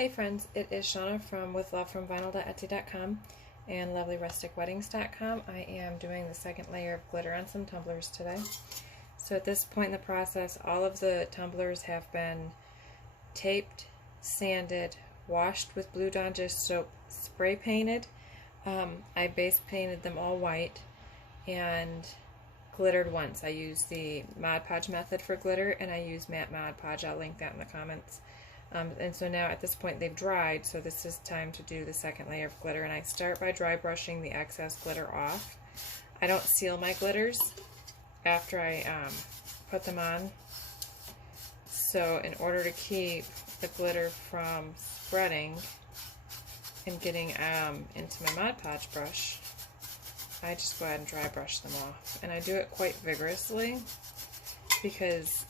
Hey friends, it is Shauna from withlovefromvinyl.etsy.com and lovelyrusticweddings.com. I am doing the second layer of glitter on some tumblers today. So at this point in the process, all of the tumblers have been taped, sanded, washed with Blue Dawn dish soap, spray painted. I base painted them all white and glittered once. I use the Mod Podge method for glitter, and I use matte Mod Podge. I'll link that in the comments. And so now at this point they've dried, so this is time to do the second layer of glitter, and I start by dry brushing the excess glitter off. I don't seal my glitters after I put them on, so in order to keep the glitter from spreading and getting into my Mod Podge brush, I just go ahead and dry brush them off, and I do it quite vigorously because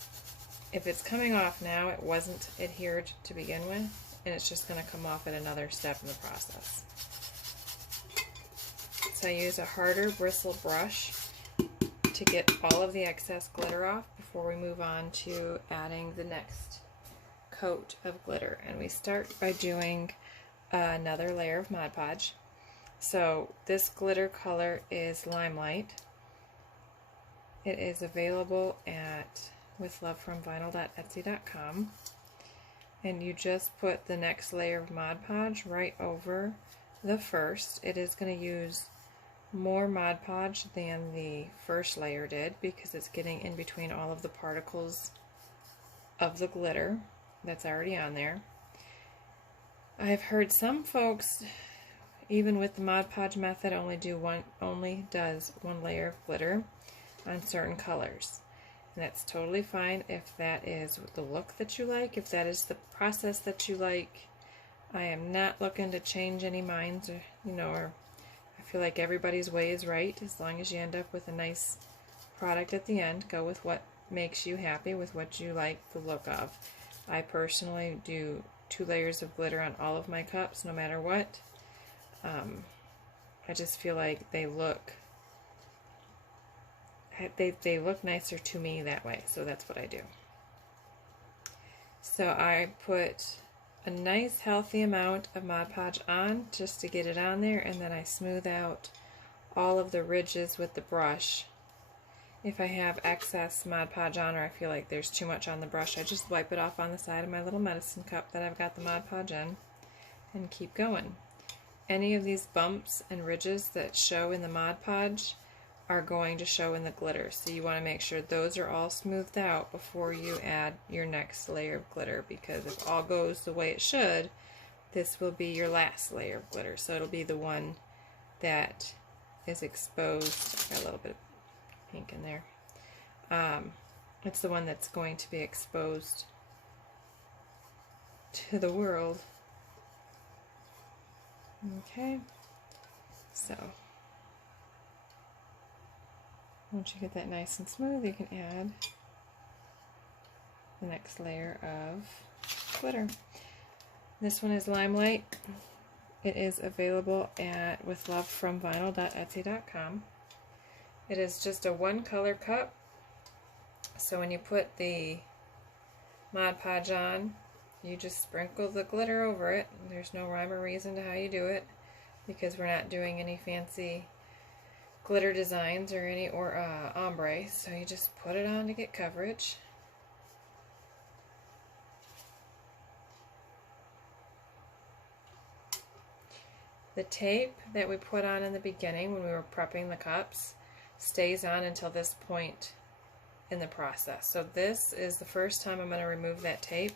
if it's coming off now, it wasn't adhered to begin with, and it's just going to come off at another step in the process. So I use a harder bristle brush to get all of the excess glitter off before we move on to adding the next coat of glitter. And we start by doing another layer of Mod Podge. So this glitter color is Limelight. It is available at withlovefromvinyl.etsy.com, and you just put the next layer of Mod Podge right over the first. It is going to use more Mod Podge than the first layer did because it's getting in between all of the particles of the glitter that's already on there. I've heard some folks, even with the Mod Podge method, only does one layer of glitter on certain colors. And that's totally fine if that is the look that you like, if that is the process that you like. I am not looking to change any minds, or I feel like everybody's way is right. As long as you end up with a nice product at the end, go with what makes you happy, with what you like the look of. I personally do 2 layers of glitter on all of my cups, no matter what. I just feel like they look nicer to me that way, so that's what I do. So I put a nice healthy amount of Mod Podge on just to get it on there, and then I smooth out all of the ridges with the brush. If I have excess Mod Podge on, or I feel like there's too much on the brush, I just wipe it off on the side of my little medicine cup that I've got the Mod Podge in and keep going. Any of these bumps and ridges that show in the Mod Podge are going to show in the glitter, so you want to make sure those are all smoothed out before you add your next layer of glitter, because if all goes the way it should, this will be your last layer of glitter, so it'll be the one that is exposed. Got a little bit of pink in there. It's the one that's going to be exposed to the world. Okay, so once you get that nice and smooth, you can add the next layer of glitter. This one is Limelight. It is available at withlovefromvinyl.etsy.com. It is just a 1-color cup, so when you put the Mod Podge on, you just sprinkle the glitter over it. There's no rhyme or reason to how you do it, because we're not doing any fancy glitter designs or any ombre, so you just put it on to get coverage. The tape that we put on in the beginning when we were prepping the cups stays on until this point in the process. So this is the first time I'm going to remove that tape.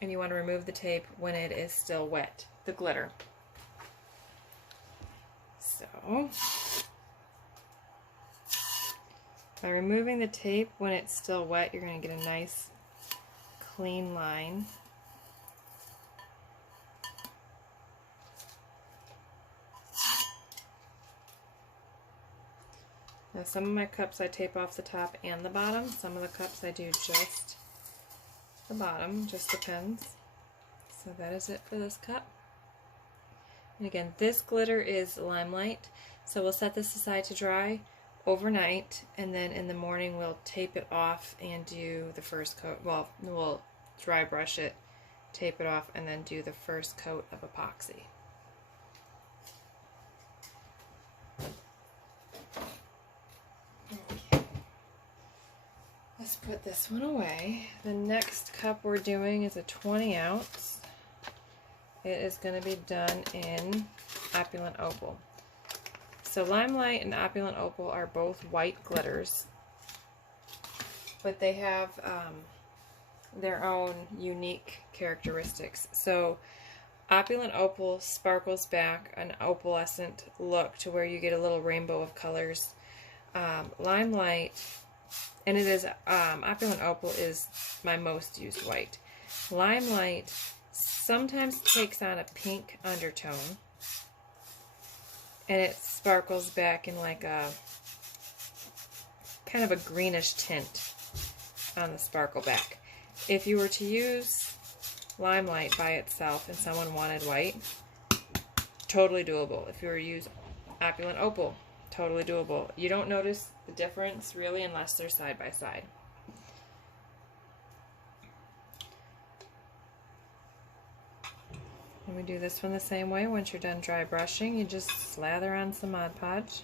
And you want to remove the tape when it is still wet, the glitter. So, by removing the tape when it's still wet, you're going to get a nice clean line. Now some of my cups I tape off the top and the bottom. Some of the cups I do just the bottom, just depends. So that is it for this cup. And again, this glitter is Limelight, so we'll set this aside to dry. overnight, and then in the morning we'll tape it off and do the first coat. Well, we'll dry brush it, tape it off, and then do the first coat of epoxy. Okay. Let's put this one away. The next cup we're doing is a 20 ounce. It is going to be done in Opulent Opal. So Limelight and Opulent Opal are both white glitters, but they have their own unique characteristics. So Opulent Opal sparkles back an opalescent look to where you get a little rainbow of colors. Limelight, and it is, Opulent Opal is my most used white. Limelight sometimes takes on a pink undertone, and it sparkles back in like a kind of a greenish tint on the sparkle back. If you were to use Limelight by itself and someone wanted white, totally doable. If you were to use Opulent Opal, totally doable. You don't notice the difference really unless they're side by side. And we do this one the same way. Once you're done dry brushing, you just slather on some Mod Podge.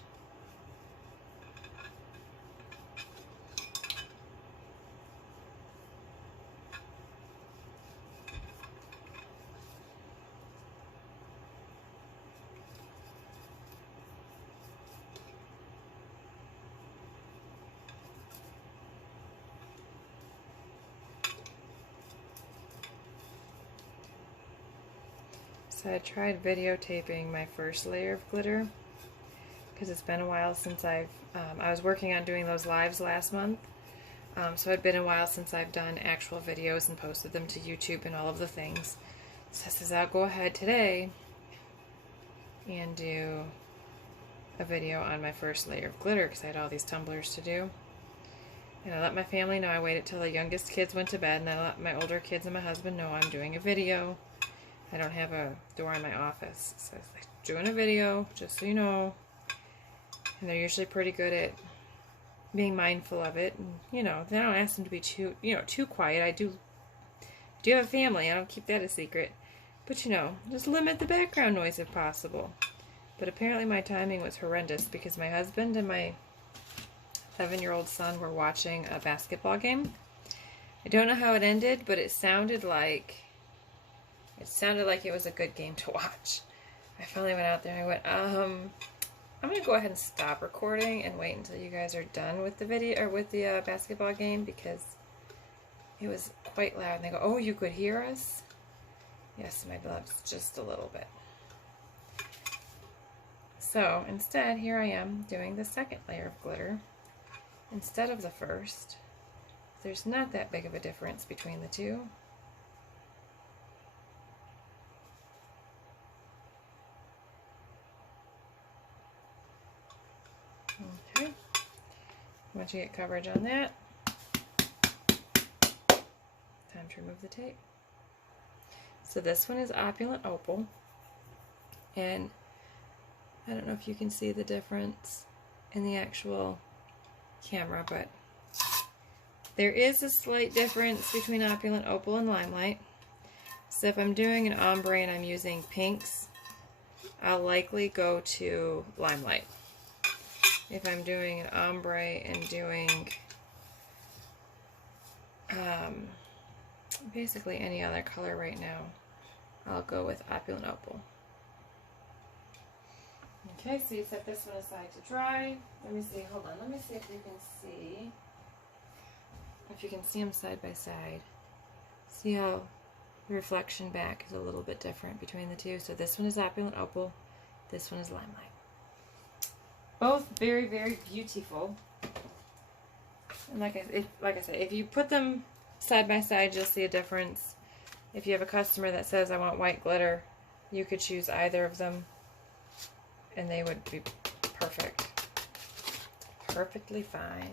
So I tried videotaping my first layer of glitter because it's been a while since I was working on doing those lives last month, so it'd been a while since I've done actual videos and posted them to YouTube and all of the things. So I says I'll go ahead today and do a video on my first layer of glitter because I had all these tumblers to do. And I let my family know. I waited till the youngest kids went to bed, and I let my older kids and my husband know I'm doing a video. I don't have a door in my office, so I was like, doing a video, just so you know. And they're usually pretty good at being mindful of it. And, you know, they don't ask them to be too quiet. I do have a family. I don't keep that a secret. But, you know, just limit the background noise if possible. But apparently my timing was horrendous because my husband and my 11-year-old son were watching a basketball game. I don't know how it ended, but it sounded like it was a good game to watch. I finally went out there and I went, I'm going to go ahead and stop recording and wait until you guys are done with the video, or with the basketball game, because it was quite loud. And they go, oh, you could hear us? Yes, my loves, just a little bit. So instead, here I am doing the second layer of glitter instead of the first. There's not that big of a difference between the two. Okay, once you get coverage on that, time to remove the tape. So this one is Opulent Opal, and I don't know if you can see the difference in the actual camera, but there is a slight difference between Opulent Opal and Limelight. So if I'm doing an ombre and I'm using pinks, I'll likely go to Limelight. If I'm doing an ombre and doing basically any other color right now, I'll go with Opulent Opal. Okay, so you set this one aside to dry. Let me see, hold on, let me see if you can see them side by side. See how the reflection back is a little bit different between the two. So this one is Opulent Opal, this one is Limelight. Both very, very beautiful. And like I said, if you put them side by side, you'll see a difference. If you have a customer that says, I want white glitter, you could choose either of them, and they would be perfect. Perfectly fine.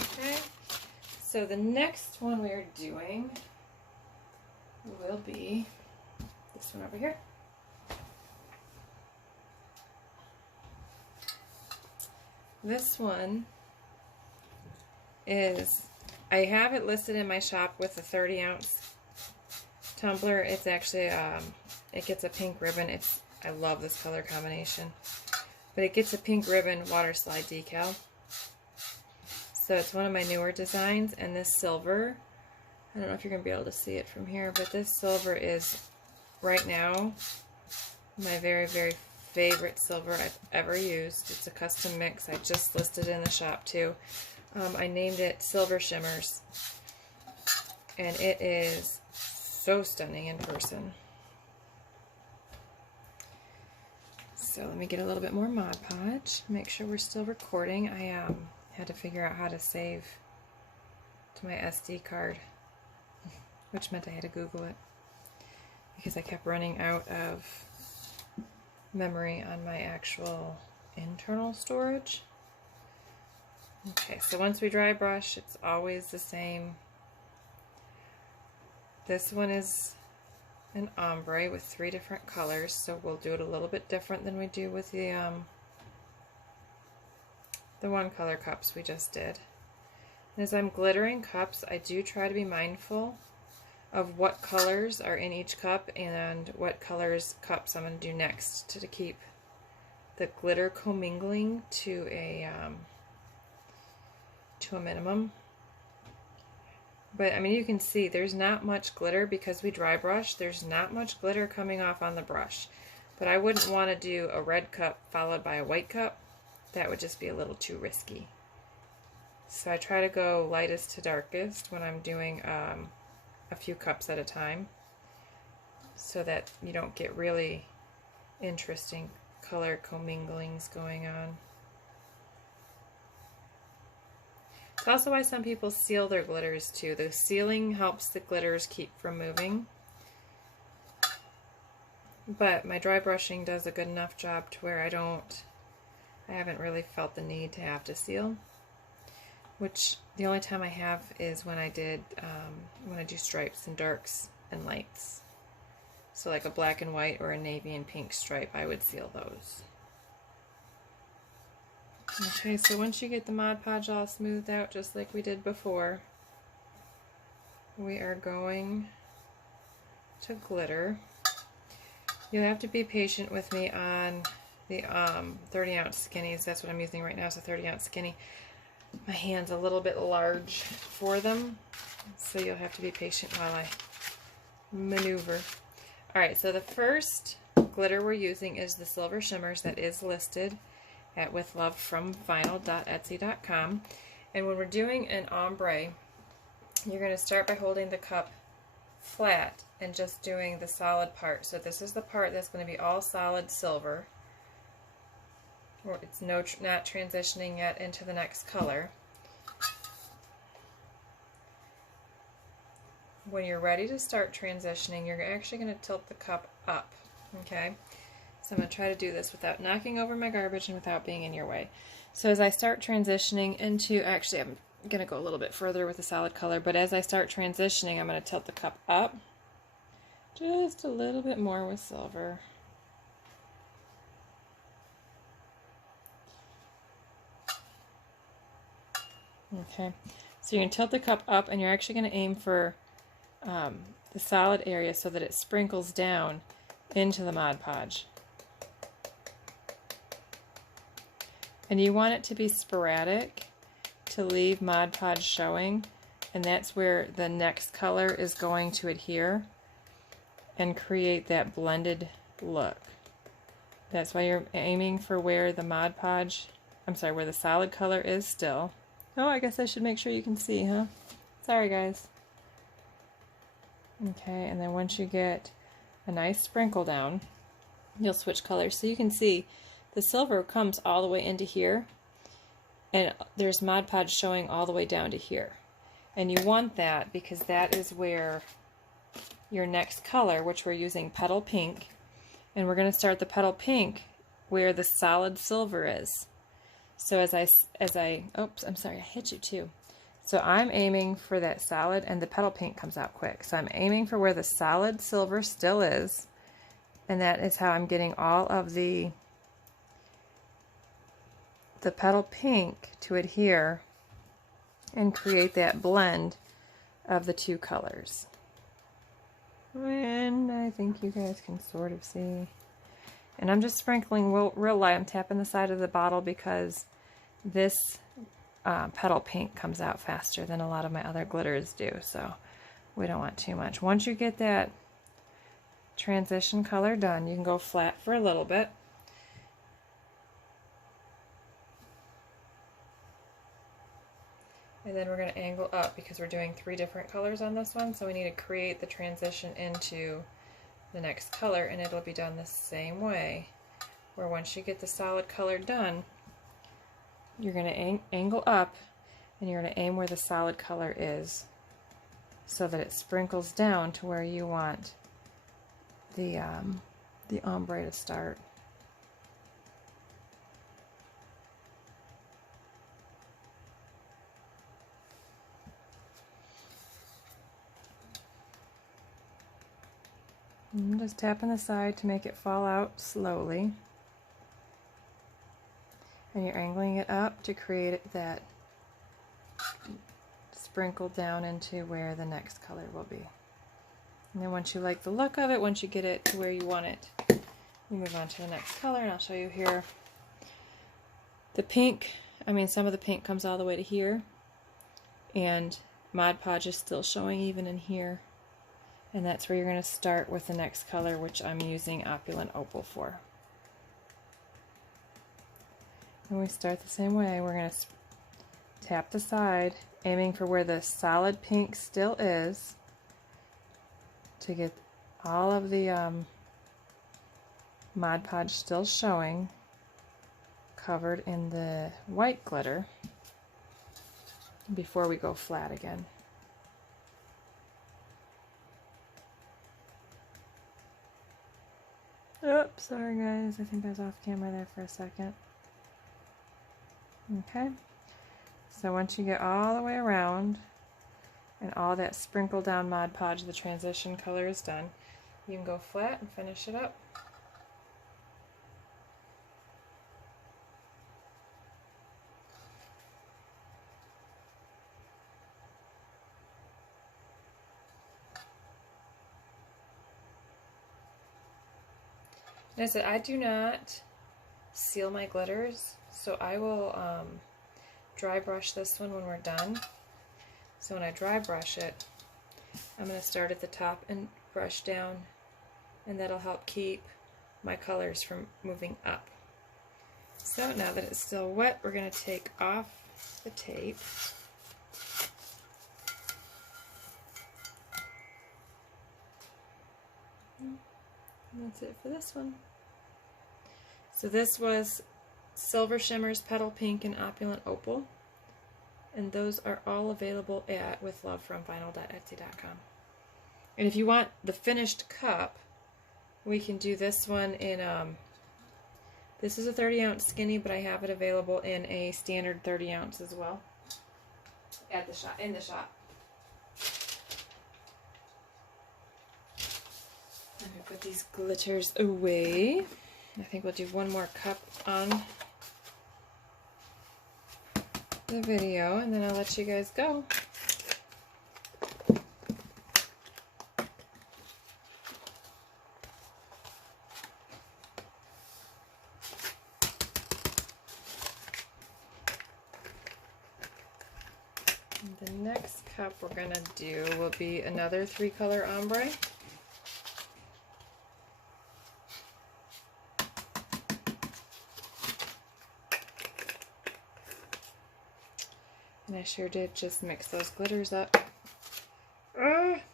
Okay, so the next one we are doing will be this one over here. This one is, I have it listed in my shop with a 30-ounce tumbler. It's actually, it gets a pink ribbon. I love this color combination. But it gets a pink ribbon water slide decal. So it's one of my newer designs, and this silver, I don't know if you're going to be able to see it from here, but this silver is, right now, my very, very favorite silver I've ever used. It's a custom mix. I just listed it in the shop too. I named it Silver Shimmers, and it is so stunning in person. So let me get a little bit more Mod Podge, make sure we're still recording. I had to figure out how to save to my SD card, which meant I had to Google it because I kept running out of memory on my actual internal storage. Okay, so once we dry brush, it's always the same. This one is an ombre with 3 different colors, so we'll do it a little bit different than we do with the one color cups we just did. And as I'm glittering cups, I do try to be mindful of what colors are in each cup and what colors cups I'm going to do next to keep the glitter commingling to a minimum. But I mean, you can see there's not much glitter because we dry brush. There's not much glitter coming off on the brush. But I wouldn't want to do a red cup followed by a white cup. That would just be a little too risky. So I try to go lightest to darkest when I'm doing a few cups at a time, so that you don't get really interesting color comminglings going on. It's also why some people seal their glitters too. The sealing helps the glitters keep from moving. But my dry brushing does a good enough job to where I haven't really felt the need to have to seal. Which the only time I have is when I do stripes and darks and lights. So like a black and white or a navy and pink stripe, I would seal those. Okay, so once you get the Mod Podge all smoothed out just like we did before, we are going to glitter. You'll have to be patient with me on the 30-ounce skinnies. That's what I'm using right now, is a 30-ounce skinny. My hand's a little bit large for them, so you'll have to be patient while I maneuver. Alright, so the first glitter we're using is the Silver Shimmers that is listed at With Love from vinyl.etsy.com. And when we're doing an ombre, you're going to start by holding the cup flat and just doing the solid part. So this is the part that's going to be all solid silver. It's not transitioning yet into the next color. When you're ready to start transitioning, you're actually going to tilt the cup up, okay? So I'm going to try to do this without knocking over my garbage and without being in your way. So as I start transitioning into, actually I'm going to go a little bit further with the solid color, but as I start transitioning, I'm going to tilt the cup up just a little bit more with silver. Okay, so you're going to tilt the cup up, and you're actually going to aim for the solid area so that it sprinkles down into the Mod Podge. And you want it to be sporadic to leave Mod Podge showing, and that's where the next color is going to adhere and create that blended look. That's why you're aiming for where the Mod Podge, where the solid color is still. Oh, I guess I should make sure you can see, huh? Sorry, guys. Okay, and then once you get a nice sprinkle down, you'll switch colors. So you can see the silver comes all the way into here, and there's Mod Podge showing all the way down to here. And you want that because that is where your next color, which we're using Petal Pink, and we're going to start the Petal Pink where the solid silver is. So as I, oops, I'm sorry, I hit you too. So I'm aiming for that solid, and the Petal Pink comes out quick. So I'm aiming for where the solid silver still is, and that is how I'm getting all of the the petal pink to adhere and create that blend of the two colors. And I think you guys can sort of see. And I'm just sprinkling real light. I'm tapping the side of the bottle because this petal pink comes out faster than a lot of my other glitters do, so we don't want too much. Once you get that transition color done, you can go flat for a little bit. And then we're going to angle up because we're doing 3 different colors on this one, so we need to create the transition into the next color, and it'll be done the same way, where once you get the solid color done, you're going to angle up and you're going to aim where the solid color is so that it sprinkles down to where you want the ombre to start. I'm just tapping the side to make it fall out slowly. And you're angling it up to create that sprinkle down into where the next color will be. And then once you like the look of it, once you get it to where you want it, you move on to the next color, and I'll show you here. The pink, some of the pink comes all the way to here, and Mod Podge is still showing even in here. And that's where you're going to start with the next color, which I'm using Opulent Opal for. And we start the same way. We're going to tap the side, aiming for where the solid pink still is, to get all of the Mod Podge still showing, covered in the white glitter, before we go flat again. Oops, sorry guys, I think I was off camera there for a second. Okay, so once you get all the way around and all that sprinkled down Mod Podge, the transition color is done, you can go flat and finish it up. And I said, I do not seal my glitters, so I will dry brush this one when we're done. So when I dry brush it, I'm going to start at the top and brush down, and that'll help keep my colors from moving up. So now that it's still wet, we're going to take off the tape. And that's it for this one. So this was Silver Shimmers, Petal Pink, and Opulent Opal. And those are all available at withlovefromvinyl.etsy.com. And if you want the finished cup, we can do this one in, this is a 30-ounce skinny, but I have it available in a standard 30-ounce as well at the shop, in the shop. Let me put these glitters away. I think we'll do one more cup on the video, and then I'll let you guys go. And the next cup we're going to do will be another 3-color ombre. And I sure did just mix those glitters up.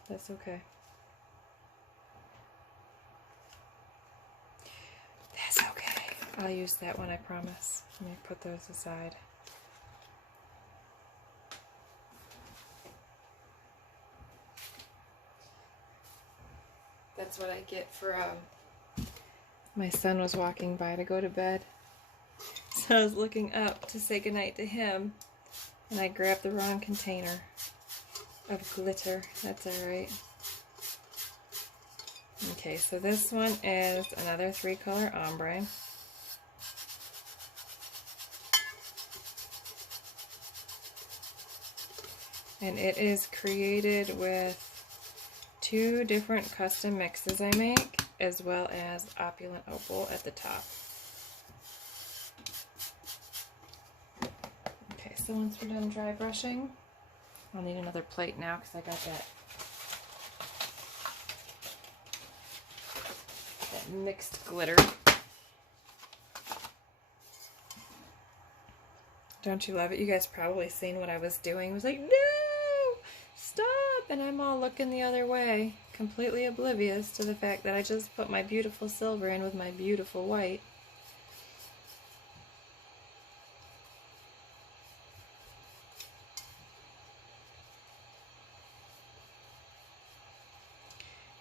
That's okay. That's okay. I'll use that one, I promise. Let me put those aside. That's what I get for, my son was walking by to go to bed. So I was looking up to say goodnight to him, and I grabbed the wrong container of glitter. That's alright. Okay, so this one is another 3-color ombre. And it is created with 2 different custom mixes I make, as well as Opulent Opal at the top. Okay, so once we're done dry brushing, I'll need another plate now because I got that mixed glitter. Don't you love it? You guys probably seen what I was doing. I was like, no, stop! And I'm all looking the other way, completely oblivious to the fact that I just put my beautiful silver in with my beautiful white.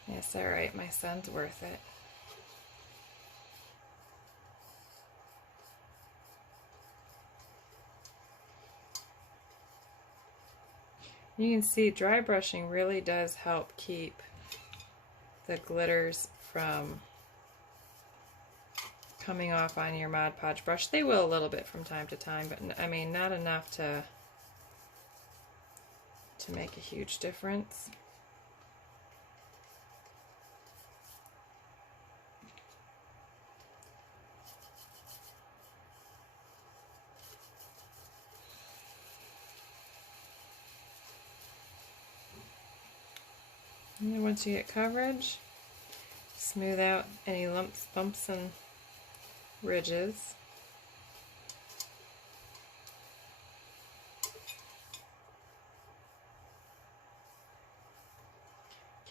Yes, alright, my son's worth it. You can see dry brushing really does help keep the glitters from coming off on your Mod Podge brush. They will a little bit from time to time, but I mean not enough to make a huge difference. And then once you get coverage, smooth out any lumps, bumps, and ridges.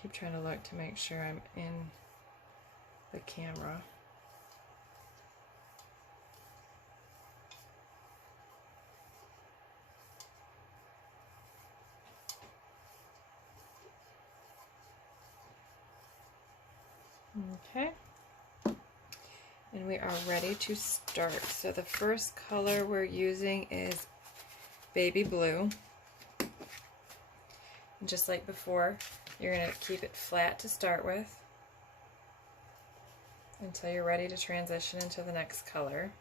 Keep trying to look to make sure I'm in the camera. Okay, and we are ready to start. So the first color we're using is baby blue. And just like before, you're going to keep it flat to start with until you're ready to transition into the next color.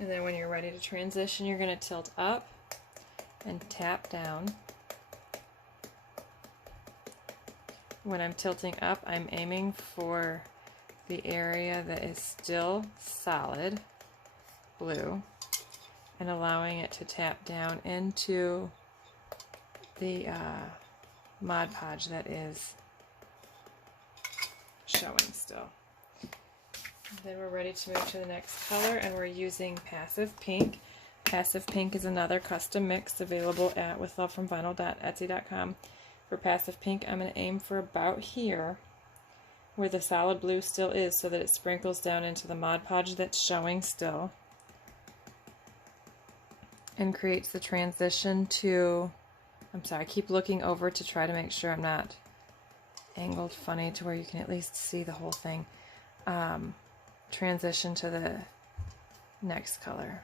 And then when you're ready to transition, you're going to tilt up and tap down. When I'm tilting up, I'm aiming for the area that is still solid blue and allowing it to tap down into the Mod Podge that is showing still. Then we're ready to move to the next color, and we're using Passive Pink. Passive Pink is another custom mix available at withlovefromvinyl.etsy.com. For Passive Pink, I'm going to aim for about here, where the solid blue still is, so that it sprinkles down into the Mod Podge that's showing still, and creates the transition to, I'm sorry, I keep looking over to try to make sure I'm not angled funny to where you can at least see the whole thing. Transition to the next color.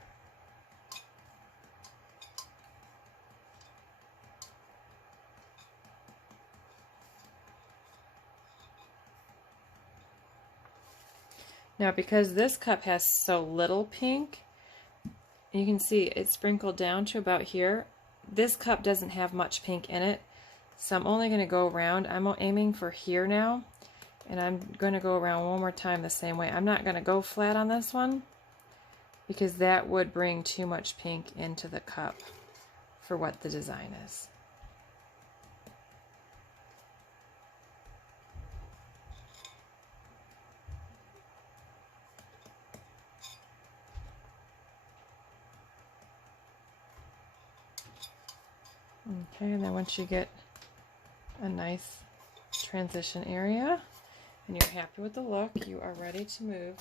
Now, because this cup has so little pink, you can see it's sprinkled down to about here. This cup doesn't have much pink in it, so I'm only going to go around. I'm aiming for here now, and I'm going to go around one more time the same way. I'm not going to go flat on this one because that would bring too much pink into the cup for what the design is. Okay, and then once you get a nice transition area and you're happy with the look, you are ready to move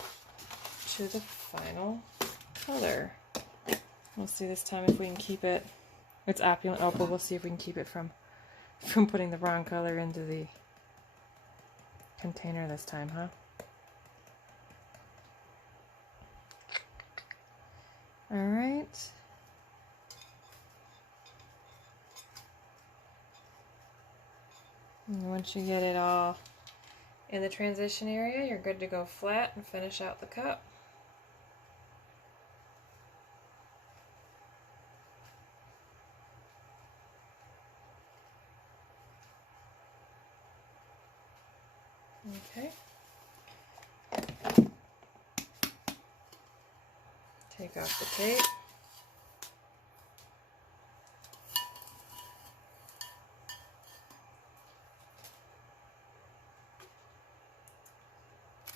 to the final color. We'll see this time if we can keep it. It's Opulent Opal. We'll see if we can keep it from putting the wrong color into the container this time, huh? All right. And once you get it all in the transition area, you're good to go flat and finish out the cup. Okay. Take off the tape.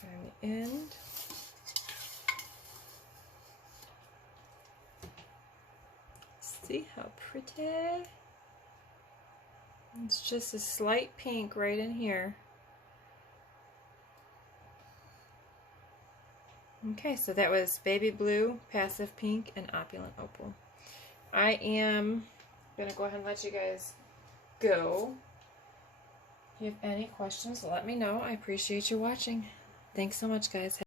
And the end. See how pretty? It's just a slight pink right in here. Okay, so that was baby blue, passive pink, and opulent opal. I am going to go ahead and let you guys go. If you have any questions, let me know. I appreciate you watching. Thanks so much, guys.